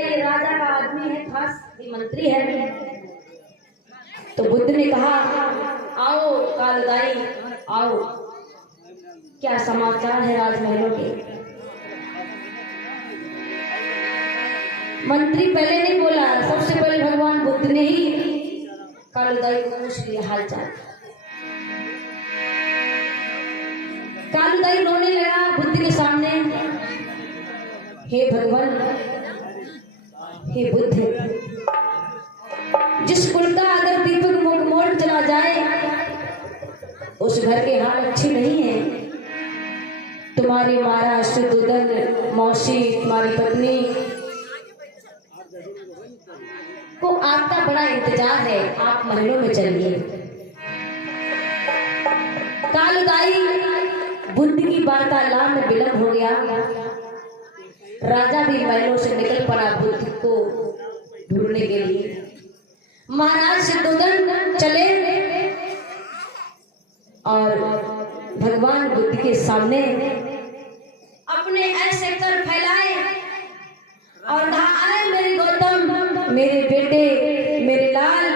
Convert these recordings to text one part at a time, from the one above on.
ये राजा का आदमी है, खास ये मंत्री है। तो बुद्ध ने कहा, आओ कालदाई आओ, क्या समाचार है राजमहलों के। मंत्री पहले नहीं बोला, सबसे पहले भगवान बुद्ध ने ही कालदाई को पूछ लिया हालचाल। कालदाई रोने लगा बुद्ध के सामने, हे भगवान, हे बुद्ध, जिस कुल का अगर दीपक मोड़ चला जाए उस घर के हाल अच्छी नहीं है। तुम्हारे महाराज शुद्धोधन, मौसी, तुम्हारी पत्नी को आपका बड़ा इंतजार है, आप महलों में चलिए। कालदाई बुद्ध की वार्तालाप में विलंब हो गया। राजा भी महलों से निकल पड़ा बुद्ध को ढूंढने के लिए। महाराज शुद्धोधन चले और भगवान बुद्ध के सामने अपने ऐसे कर फैलाए और कहा, अरे मेरे गौतम, मेरे बेटे, मेरे लाल,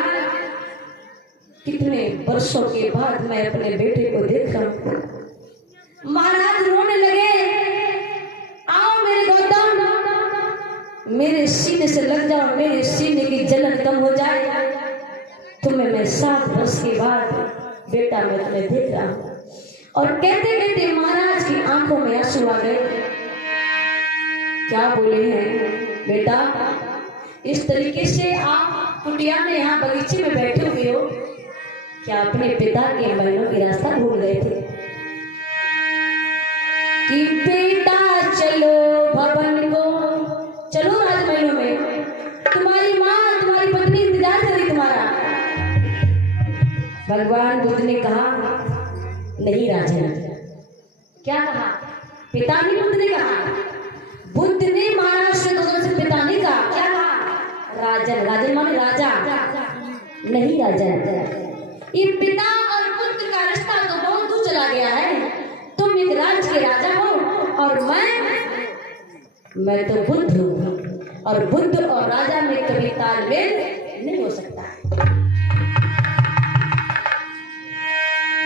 कितने वर्षों के बाद मैं अपने बेटे को देख रहा हूं। महाराज रोने लगे, आओ मेरे गौतम, मेरे सीने से लग जाओ, मेरे सीने की जलन कम हो जाए, तुम्हें मैं 7 वर्ष के बाद बेटा मैं तुम्हें देख रहा हूं। और कहते कहते महाराज की आंखों में आंसू आ गए। क्या बोले हैं बेटा, इस तरीके से आप कुटिया में यहाँ बगीचे में बैठे हुए हो, क्या अपने पिता के महलों की रास्ता भूल गए थे कि बेटा चलो भवन को, चलो राजमहलों में, तुम्हारी माँ, तुम्हारी पत्नी इंतजार करी तुम्हारा। भगवान बुद्ध ने कहा, नहीं राजन। क्या कहा? पिता नहीं, बुद्ध ने कहा। बुद्ध ने महाराज शुद्धोधन से पिता नहीं कहा, क्या कहा? राजन। राजन माने राजा, नहीं राजन। ये पिता और पुत्र का रिश्ता तो बहुत दूर चला गया है। तुम एक राज्य के राजा हो और मैं तो बुद्ध हूँ, और बुद्ध और राजा में कभी तालमेल नहीं हो सकता।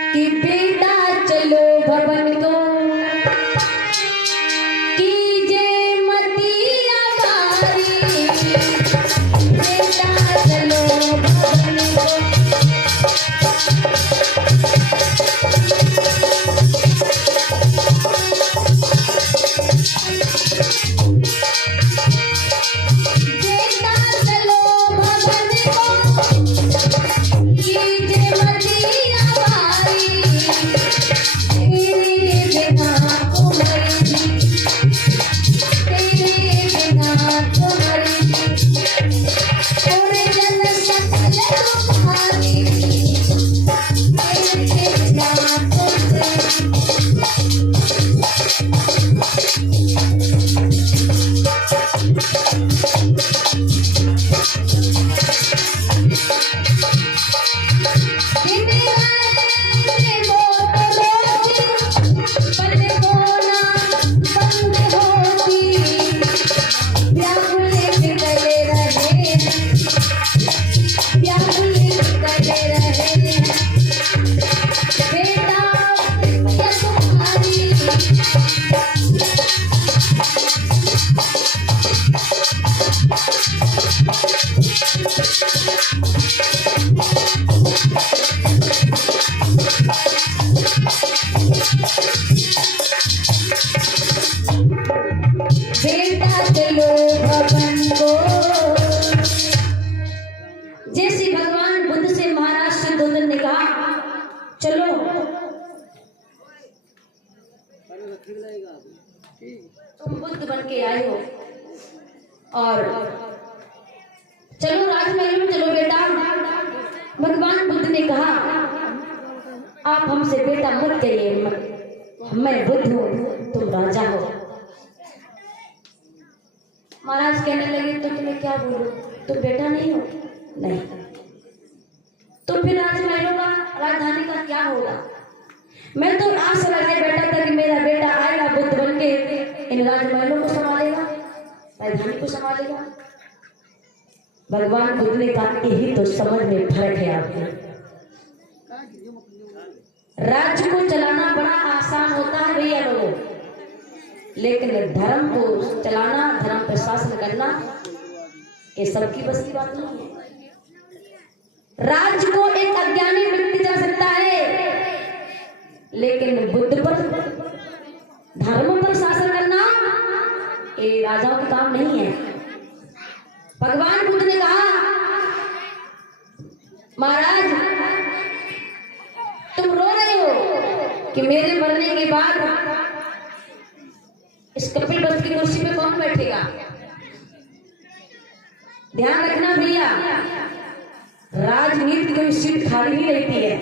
कि बेटा चलो भवन को, कीजे मती अवारी, बेटा चलो भवन को। जैसे भगवान बुद्ध से महाराज शुद्धोधन ने कहा, चलो तुम बुद्ध बन के आए हो और चलो राजमहल में चलो बेटा। भगवान बुद्ध ने कहा, आप हमसे बेटा मत कहिए, मैं बुद्ध हूँ, तुम राजा हो। महाराज कहने लगे, तो तुम्हें क्या बोलूं, तुम बेटा नहीं हो? नहीं। तो फिर राजमहलों का, राजधानी का क्या होगा? मैं तो आस लगाए बैठा था कि मेरा बेटा आएगा बुद्ध बन के इन राजमहलों को संभालेगा। राजधानी को संभालेगा। भगवान बुद्ध ने कहा कि ही तो समझ में फर्क है आपके। राज्य को चलाना बड़ा आसान होता है भैया लोगों, लेकिन धर्म को चलाना, धर्म पर शासन करना, ये सबकी बस की बात नहीं है। राज्य को एक अज्ञानी व्यक्ति चला सकता है, लेकिन बुद्ध पर, धर्म पर शासन करना ये राजाओं का काम नहीं है। भगवान बुद्ध ने कहा, महाराज तुम रो रहे हो कि मेरे मरने के बाद इस कपिल वस्तु की कुर्सी पे कौन बैठेगा। ध्यान रखना भैया, राजनीति कोई सीट खाली नहीं रहती है।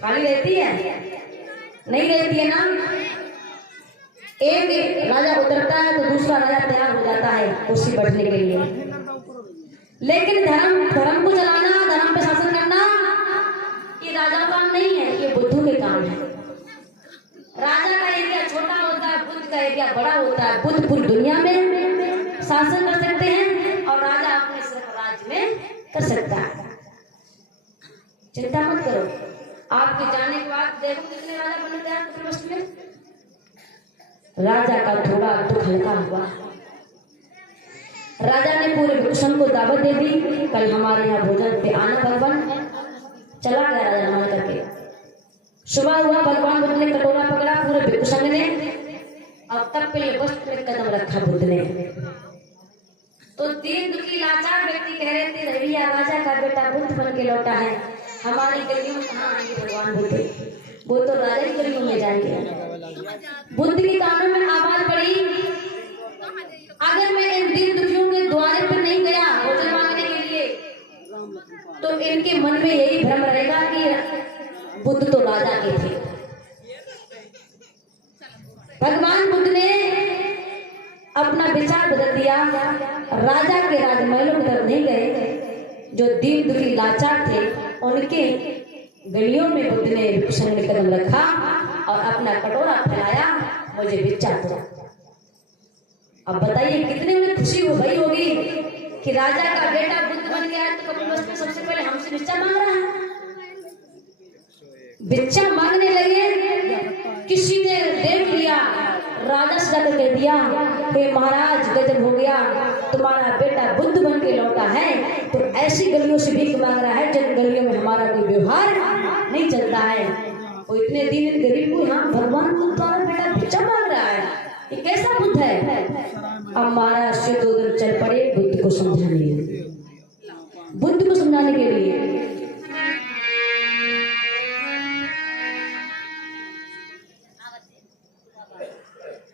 खाली रहती है? नहीं रहती है ना। एक राजा उतरता है तो दूसरा राजा तैयार हो जाता है कुर्सी बैठने के लिए। लेकिन धर्म को चलाना, धर्म पे शासन करना ये राजा का काम नहीं है, ये बुद्धू के काम है। राजा का एरिया छोटा होता है, बुद्ध का एरिया बड़ा होता है। बुद्ध पूरी दुनिया में शासन कर सकते हैं और राजा अपने सिर्फ राज्य में कर सकता है। चिंता मत करो, आपके जाने के बाद देखो कितने राजा बने थे कपिल वस्तु में। राजा का थोड़ा दुख हल्का हुआ। राजा ने पूरे भिक्षुओं को दावत दे दी, कल हमारे यहाँ भोजन पे आना भगवान। चला गया राजा मान करके। सुबह हुआ, भगवान बुद्ध ने कटोरा पकड़ा, पूरे भिक्षु ने अब तक पे वस्त्र में कदम रखा बुद्ध ने। तो दीन दुखी लाचार व्यक्ति कह रहे थे, भैया राजा का बेटा बुद्ध बन के लौटा है, हमारी गलियों में कहाँ आएंगे भगवान बुद्ध, वो तो राजा की गलियों में जाएंगे। बुद्ध के कानों में आवाज पड़ी, अगर मैं इन दीन दुखियों के द्वारे पर नहीं गया भोजन मांगने के लिए, तो इनके मन में यही भ्रम रहेगा कि बुद्ध तो राजा के थे। भगवान बुद्ध ने अपना विचार बदल दिया, राजा के राजमहलों की तरफ नहीं गए, जो दीन दुखी लाचार थे उनके गलियों में बुद्ध ने भिक्षु ने कदम रखा और अपना कटोरा फैलाया, मुझे भिक्षा दो। अब बताइए कितने उन्हें खुशी हो गई होगी कि राजा का बेटा बुद्ध बन गया, तो कपिल वस्तु में सबसे पहले हमसे भिक्षा मांग रहा है। भिक्षा मांगने लगे, किसी ने देख लिया, राजा से जाकर कह दिया, हे महाराज गजब हो गया, तुम्हारा बेटा बुद्ध बन के लौटा है, तो ऐसी गलियों से भीख मांग रहा है जिन गलियों में हमारा कोई व्यवहार नहीं चलता है। वो इतने दिन गरीब को यहाँ भगवान बुद्ध तुम्हारा बेटा भिक्षा मांग रहा है, ये कैसा बुद्ध है। अब महाराज से 2 दिन चल पड़े बुद्ध को समझाने के लिए।